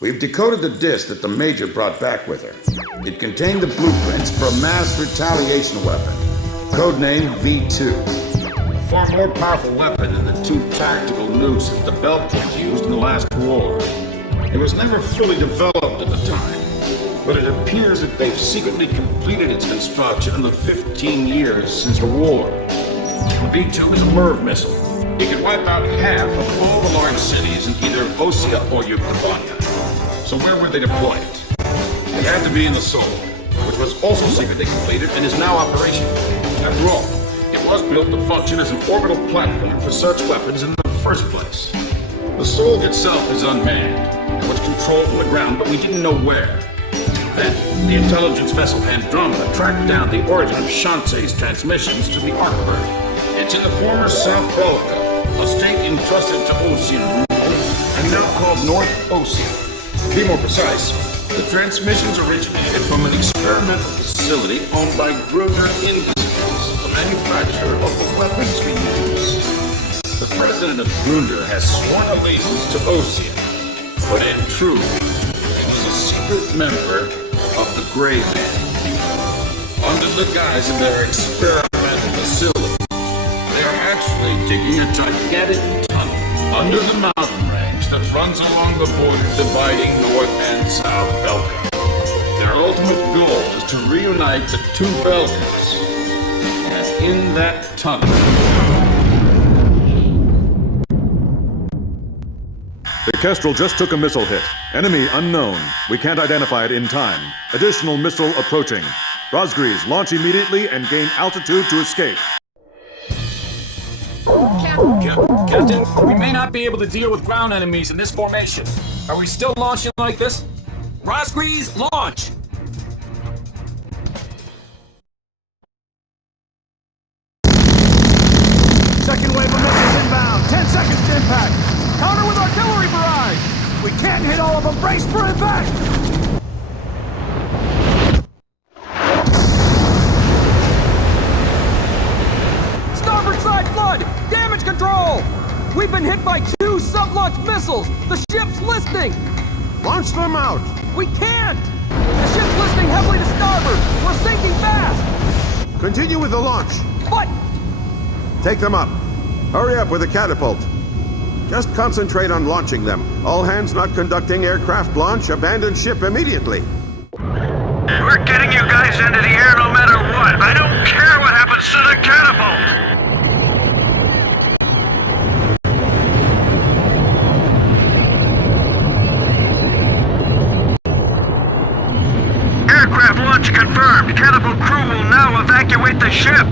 We've decoded the disc that the Major brought back with her. It contained the blueprints for a mass retaliation weapon, codenamed V2. A far more powerful weapon than the two tactical nukes that the Belkans used in the last war. It was never fully developed at the time, but it appears that they've secretly completed its construction in the 15 years since the war. The V2 is a MIRV missile. It can wipe out half of all the large cities in either Osea or Yucatán. So where would they deploy it? It had to be in the Sol, which was also secretly completed and is now operational. After all, it was built to function as an orbital platform for such weapons in the first place. The Sol itself is unmanned and was controlled from the ground, but we didn't know where. Then, the intelligence vessel Andromeda tracked down the origin of Shanse's transmissions to the Arcbird. It's in the former South Belka, a state entrusted to Osean rule, and now called North Osea. To be more precise, the transmissions originated from an experimental facility owned by Gruner Industries, the manufacturer of the weapons we use. The president of Gruner has sworn allegiance to Osea, but in truth, he was a secret member of the Grey Men. Under the guise of their experimental facility, they are actually digging a gigantic tunnel under the mountain range that runs along the border dividing North and South Belka. Their ultimate goal is to reunite the two Belkas. And in that tunnel... The Kestrel just took a missile hit. Enemy unknown. We can't identify it in time. Additional missile approaching. Razgriz, launch immediately and gain altitude to escape. Captain, we may not be able to deal with ground enemies in this formation. Are we still launching like this? Razgriz, launch! Second wave of missiles inbound. 10 seconds to impact. Counter with artillery barrage. We can't hit all of them. Brace for impact. Starboard side flood. Damage control. We've been hit by 2 sub-launch missiles. The ship's listing. Launch them out. We can't. The ship's listing heavily to starboard. We're sinking fast. Continue with the launch. But Take them up. Hurry up with the catapult. Just concentrate on launching them. All hands not conducting aircraft launch, abandon ship immediately. We're getting you guys into the air no matter what. I don't care what happens to the catapult. Aircraft launch confirmed. Catapult crew will now evacuate the ship.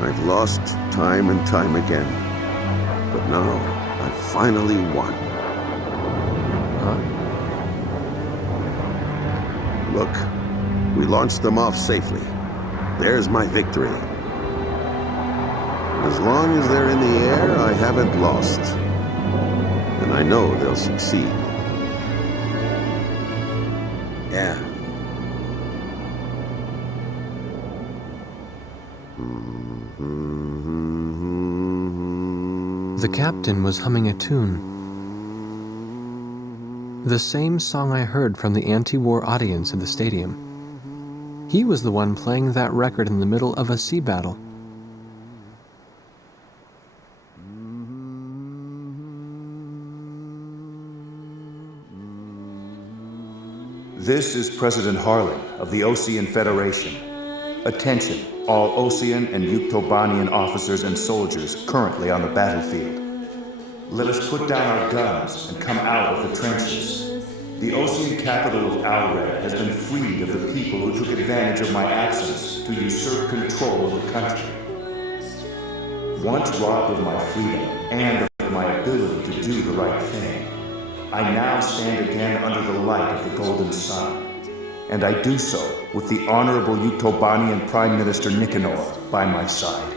I've lost time and time again. But now, I've finally won. Look, we launched them off safely. There's my victory. As long as they're in the air, I haven't lost. And I know they'll succeed. Yeah. The captain was humming a tune. The same song I heard from the anti-war audience in the stadium. He was the one playing that record in the middle of a sea battle. This is President Harlan of the Osean Federation. Attention, all Osean and Yuktobanian officers and soldiers currently on the battlefield. Let us put down our guns and come out of the trenches. The Osean capital of Alred has been freed of the people who took advantage of my absence to usurp control of the country. Once robbed of my freedom and of my ability to do the right thing, I now stand again under the light of the golden sun. And I do so with the Honorable Yuktobanian Prime Minister Nicanor by my side.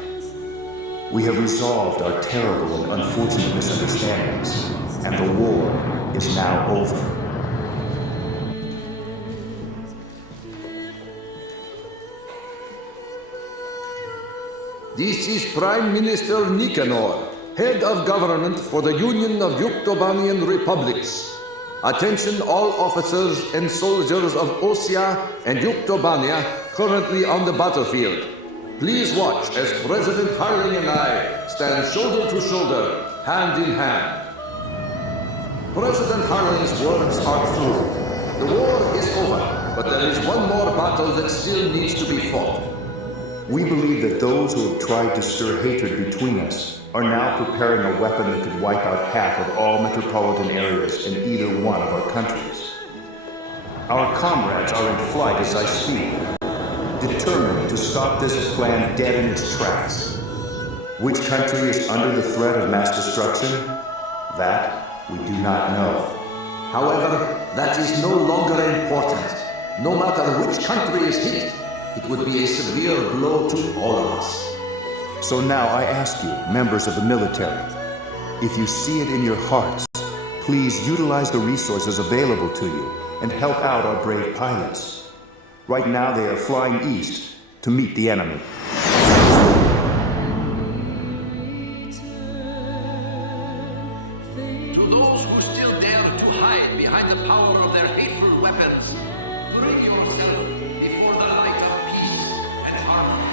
We have resolved our terrible and unfortunate misunderstandings, and the war is now over. This is Prime Minister Nicanor, Head of Government for the Union of Yuktobanian Republics. Attention all officers and soldiers of Osea and Yuktobania currently on the battlefield. Please watch as President Harling and I stand shoulder to shoulder, hand in hand. President Harling's words are true. The war is over, but there is one more battle that still needs to be fought. We believe that those who have tried to stir hatred between us are now preparing a weapon that could wipe out half of all metropolitan areas in either one of our countries. Our comrades are in flight as I speak, determined to stop this plan dead in its tracks. Which country is under the threat of mass destruction? That we do not know. However, that is no longer important. No matter which country is hit, it would be a severe blow to all of us. So now I ask you, members of the military, if you see it in your hearts, please utilize the resources available to you and help out our brave pilots. Right now they are flying east to meet the enemy. To those who still dare to hide behind the power of their hateful weapons, bring yourself before the light of peace and harmony.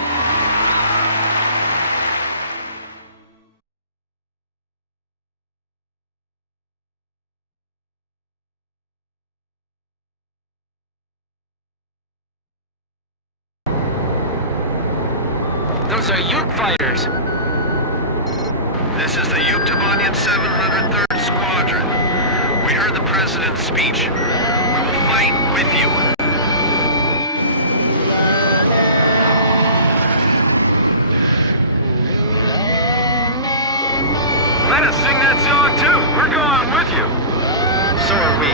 Those are Ute fighters. This is the Yuktobanian 703rd Squadron. We heard the President's speech. We will fight with you. Let us sing that song too. We're going with you. So are we.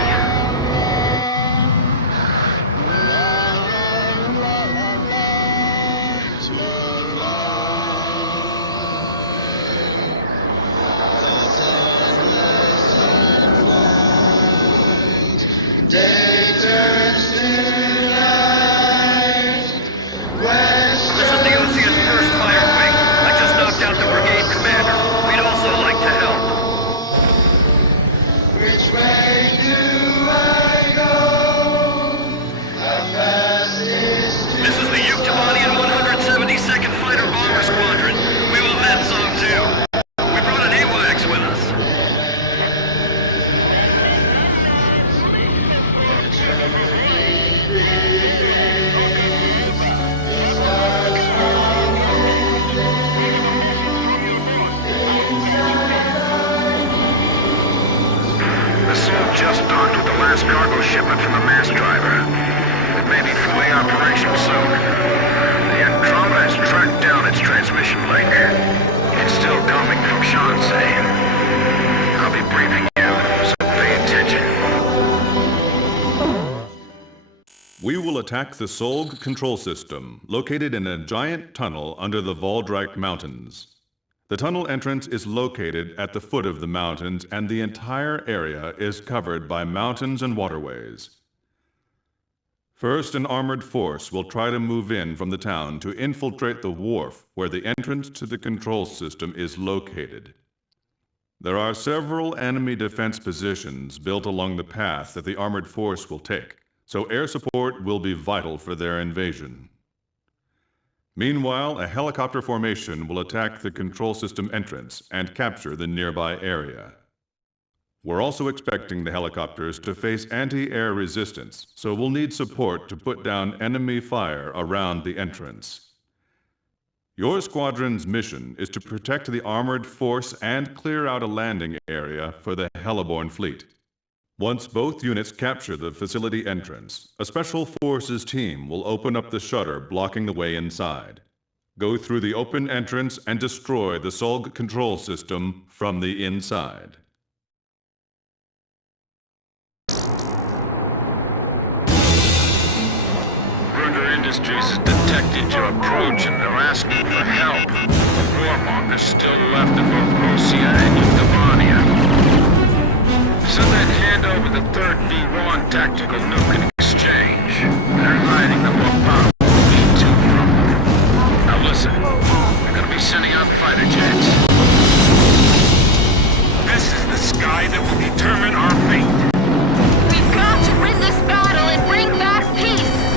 This is the Osean 1st Fire Wing. I just knocked out the brigade commander. We'd also like to help. Which way do I go? How fast is This is the Yuktobanian 172nd Fighter Bomber Squadron. We love that song too. We brought an AWACS with us. The smoke just docked with the last cargo shipment from the mass driver. It may be fully operational soon. The Andromeda has tracked down its transmission link. It's still coming from Shansei. I'll be briefing you, so pay attention. We will attack the Solg control system, located in a giant tunnel under the Valdrak Mountains. The tunnel entrance is located at the foot of the mountains, and the entire area is covered by mountains and waterways. First, an armored force will try to move in from the town to infiltrate the wharf where the entrance to the control system is located. There are several enemy defense positions built along the path that the armored force will take, so air support will be vital for their invasion. Meanwhile, a helicopter formation will attack the control system entrance and capture the nearby area. We're also expecting the helicopters to face anti-air resistance, so we'll need support to put down enemy fire around the entrance. Your squadron's mission is to protect the armored force and clear out a landing area for the Heliborn fleet. Once both units capture the facility entrance, a Special Forces team will open up the shutter blocking the way inside. Go through the open entrance and destroy the Solg control system from the inside. Industries has detected your approach and they're asking for help. Warmongers still left in both Osea and Yuktavania. So then hand over the third V1 tactical nuke in exchange. They're hiding the more powerful V2 from them. Now listen, they're gonna be sending out fighter jets. This is the sky that will determine our fate. We've got to win this battle and bring back peace!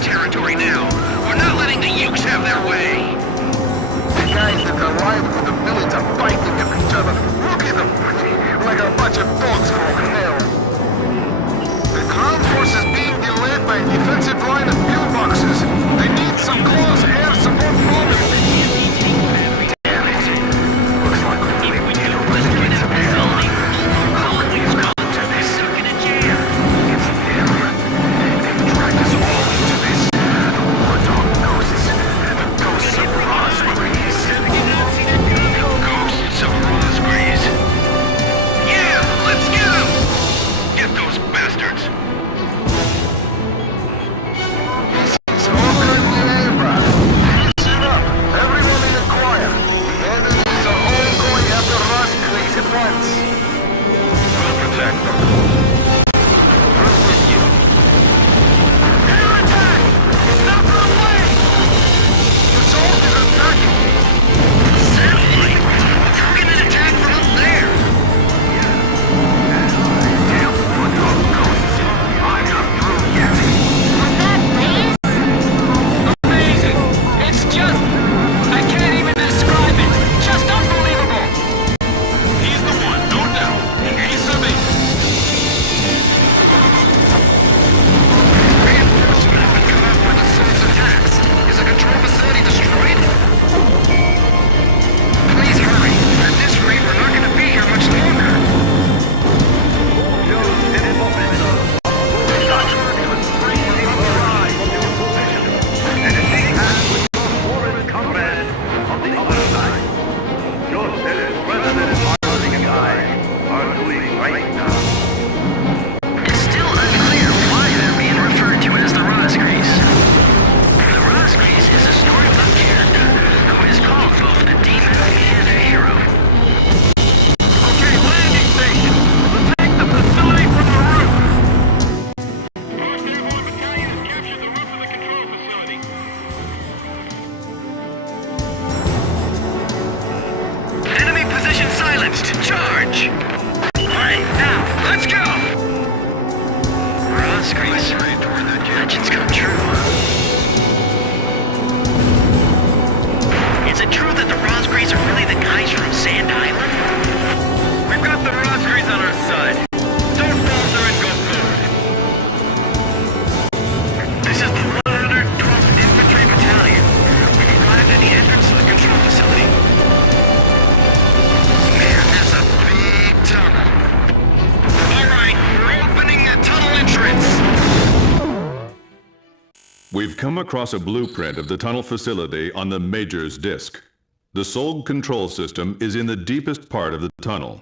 Territory now. We're not letting the Ukes have their way. The guys that the rival pilots to charge. Alright, now, let's go! Razgriz, legends come true. Is it true that the Razgriz are really the guys from Sand Island? We've got the Razgriz on our side. Don't falter and go forward. This is the 112th Infantry Battalion. We've arrived at the entrance to the control facility. Man, that's a big tunnel. Alright, we're opening the tunnel entrance. We've come across a blueprint of the tunnel facility on the Major's disk. The Solg control system is in the deepest part of the tunnel.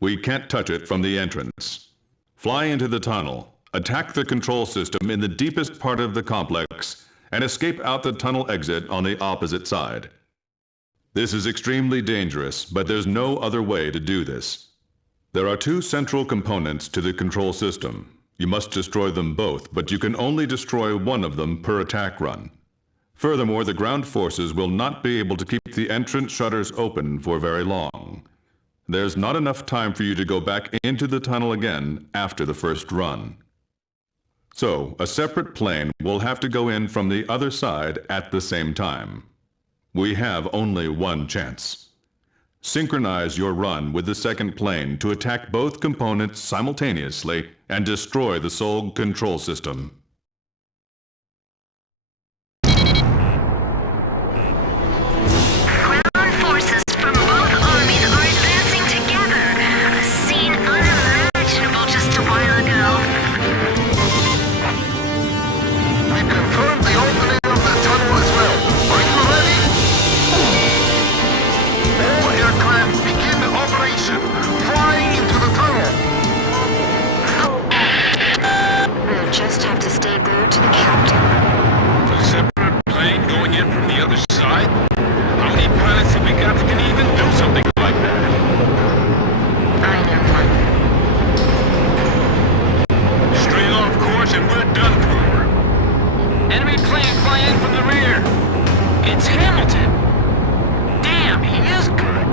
We can't touch it from the entrance. Fly into the tunnel, attack the control system in the deepest part of the complex, and escape out the tunnel exit on the opposite side. This is extremely dangerous, but there's no other way to do this. There are two central components to the control system. You must destroy them both, but you can only destroy one of them per attack run. Furthermore, the ground forces will not be able to keep the entrance shutters open for very long. There's not enough time for you to go back into the tunnel again after the first run. So, a separate plane will have to go in from the other side at the same time. We have only one chance. Synchronize your run with the second plane to attack both components simultaneously and destroy the Solg control system. Ground forces from both armies are advancing together. A scene unimaginable just a while ago. We've confirmed the opening of the tunnel as well. Are you ready? All aircraft begin operation. Flying into the tunnel. We'll just have to stay glued to the captain. A separate plane going in from the other side? How many pilots have we got that can even do something like that? I know one. Straight off course and we're done for. Enemy plane flying in from the rear. It's Hamilton. Damn, he is good.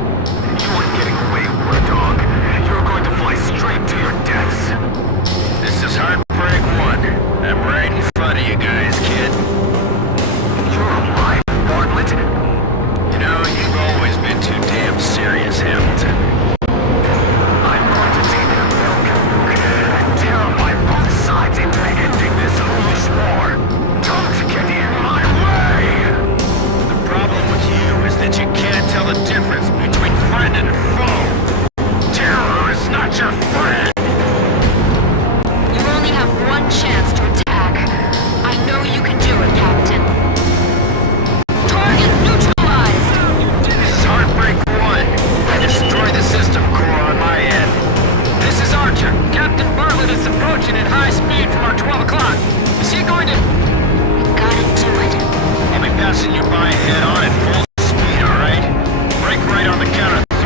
You aren't getting away, war dog. You're going to fly straight to your deaths. This is Heartbreak 1. I'm right in front of you guys, kid. You're alive, Bartlett. You know, you've always been too damn serious, Hamilton. I'm going to take the milk and terrify both sides into ending this foolish war. Don't get in my way! The problem with you is that you can't tell the difference between friend and foe. Terror is not your friend. You only have one chance to attack. I know you can do it, Captain. Target neutralized! This is Heartbreak 1. I destroyed the system core on my end. This is Archer. Captain Bartlett is approaching at high speed from our 12 o'clock. Is he going to... Gotta do it. I'll be passing you by head on at full speed, alright? Break right on the count of 3.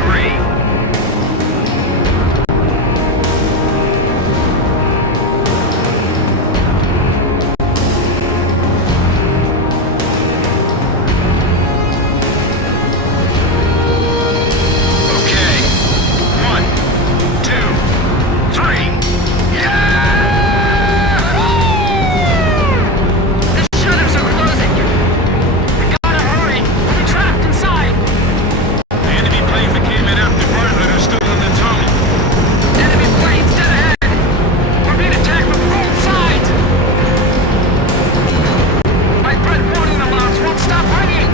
Okay. 1, 2, 3. The shutters are closing. We gotta hurry. We're trapped inside. The enemy planes that came in after Bartlett are still in the tunnel. Enemy planes dead ahead. We're being attacked from both sides. My threat warning alarms won't stop ringing.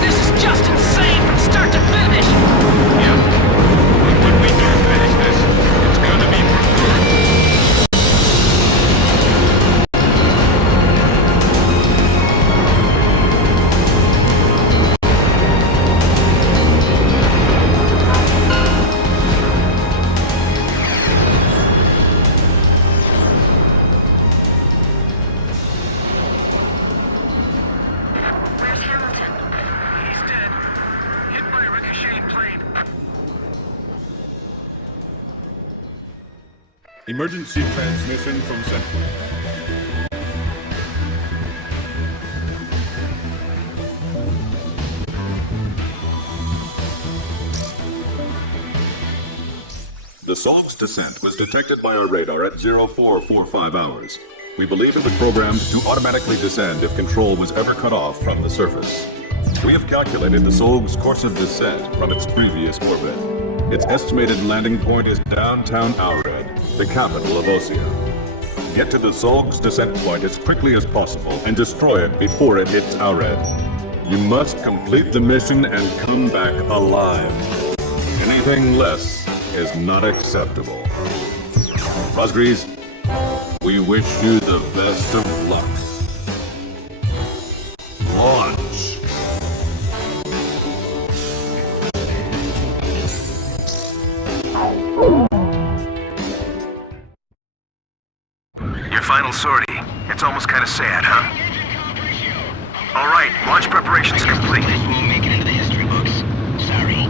This is just insane from start to finish. Yep. But when we do finish this, it's gonna be for good. Where's Hamilton? He's dead. Hit by a ricocheting plane. Emergency transmission from Central. Solg's descent was detected by our radar at 0445 hours. We believe it was programmed to automatically descend if control was ever cut off from the surface. We have calculated the Solg's course of descent from its previous orbit. Its estimated landing point is downtown Aured, the capital of Osea. Get to the Solg's descent point as quickly as possible and destroy it before it hits Aured. You must complete the mission and come back alive. Anything less is not acceptable. Razgriz, we wish you the best of luck. Launch! Your final sortie. It's almost kind of sad, huh? All right, launch preparations complete. We'll make it into the history books. Sorry.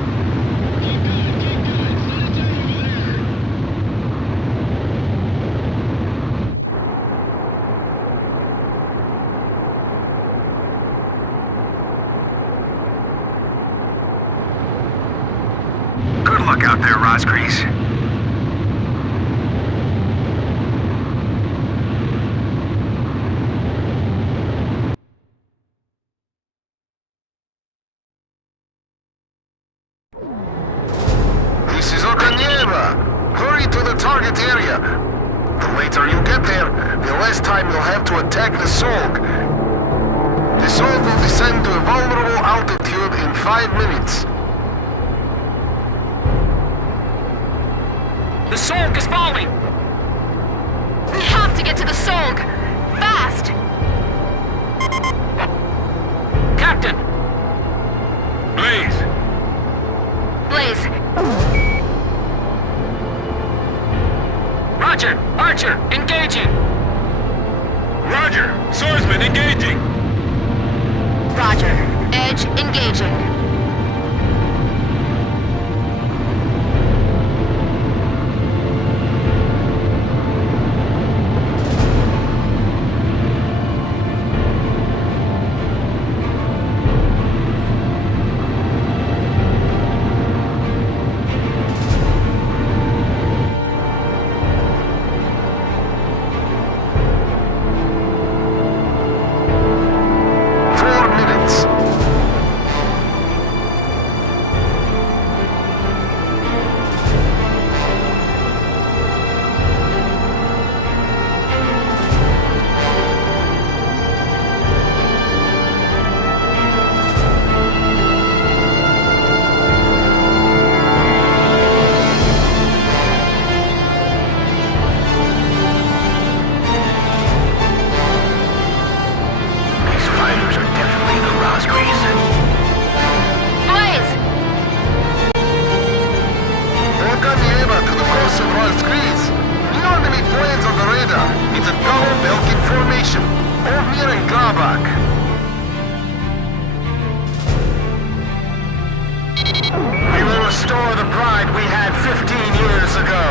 Good luck out there, Razgriz. This is Okanyeva. Hurry to the target area. The later you get there, the less time you'll have to attack the Solg. The Solg will descend to a vulnerable altitude in 5 minutes. The Solg is falling! We have to get to the Solg! Fast! Captain! Blaze! Blaze, Roger! Archer, engaging! Roger! Swordsman engaging! Roger. Edge engaging. Razgriz. No enemy planes on the radar. It's a double Belkin formation. Ovmir and Grabak. We will restore the pride we had 15 years ago.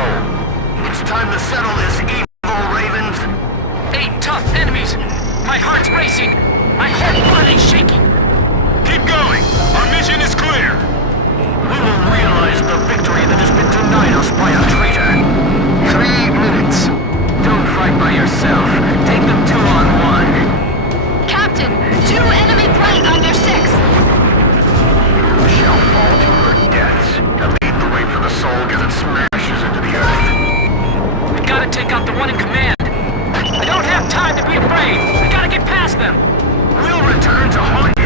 It's time to settle this evil, Ravens. 8 tough enemies. My heart's racing. My whole body's shaking. Keep going. Our mission is clear. We will realize the victory that has been denied us by a traitor. 3 minutes. Don't fight by yourself. Take them 2-on-1. Captain, 2 enemy planes on your 6. You shall fall to your deaths and lead the way for the soul as it smashes into the earth. We gotta take out the one in command. I don't have time to be afraid. We gotta get past them. We'll return to haunt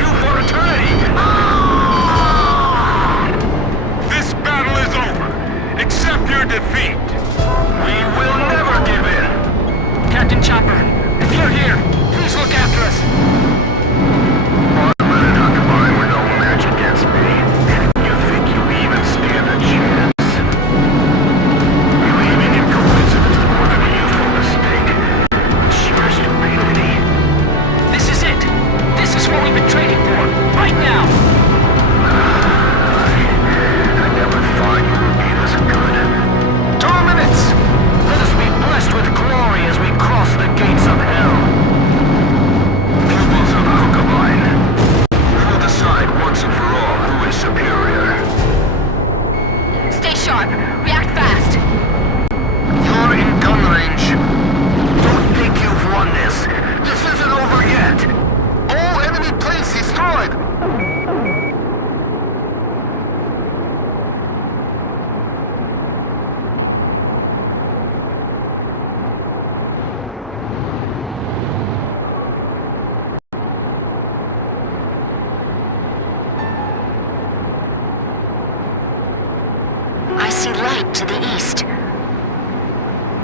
To the east.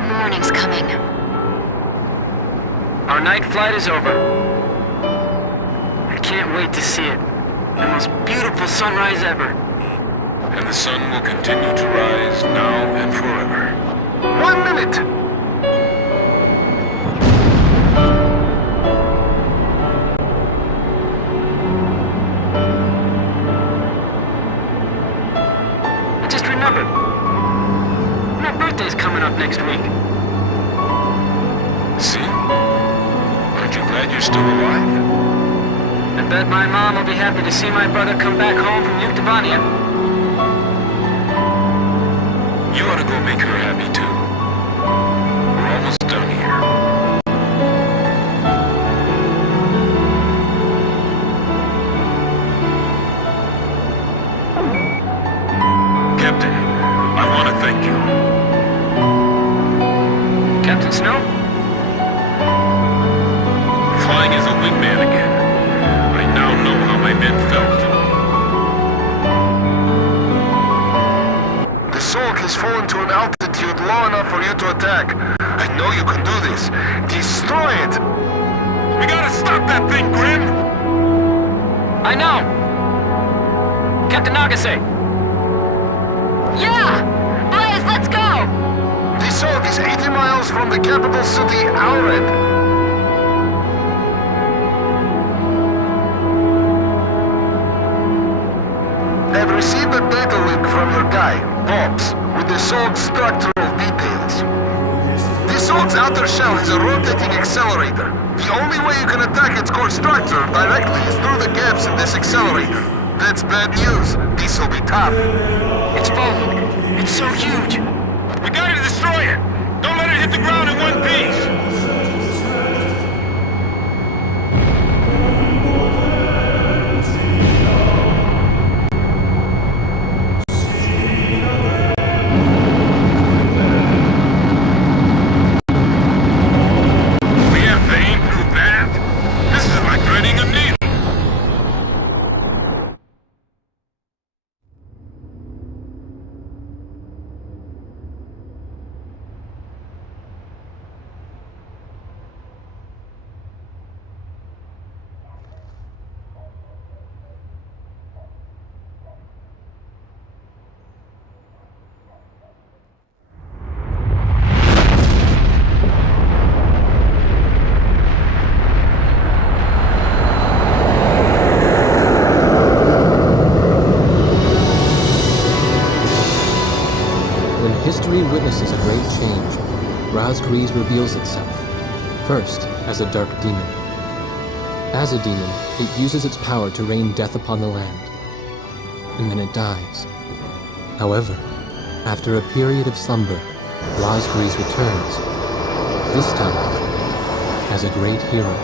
Morning's coming. Our night flight is over. I can't wait to see it. The most beautiful sunrise ever. And the sun will continue to rise now and forever. 1 minute! I just remembered. My birthday's coming up next week. See? Aren't you glad you're still alive? I bet my mom will be happy to see my brother come back home from Yuktobania. You ought to go make her happy too. We're almost done here. Captain, I want to thank you. Captain Snow? Flying as a wingman again. I now know how my men felt. The Sorg has fallen to an altitude low enough for you to attack. I know you can do this. Destroy it! We gotta stop that thing, Grim! I know! Captain Nagase! Yeah! Blaze, let's go! The Sorg is 80 miles from the capital city, Alred. I've received a data link from your guy, Bobs, with the Sorg's structural details. The Sorg's outer shell has a rotating accelerator. The only way you can attack its core structure directly is through the gaps in this accelerator. That's bad news. This will be tough. It's falling. It's so huge. We gotta destroy it! Don't let it hit the ground in one piece! We have to aim through that? This is like threading a needle. When history witnesses a great change, Razgriz reveals itself, first as a dark demon. As a demon, it uses its power to rain death upon the land, and then it dies. However, after a period of slumber, Razgriz returns, this time as a great hero.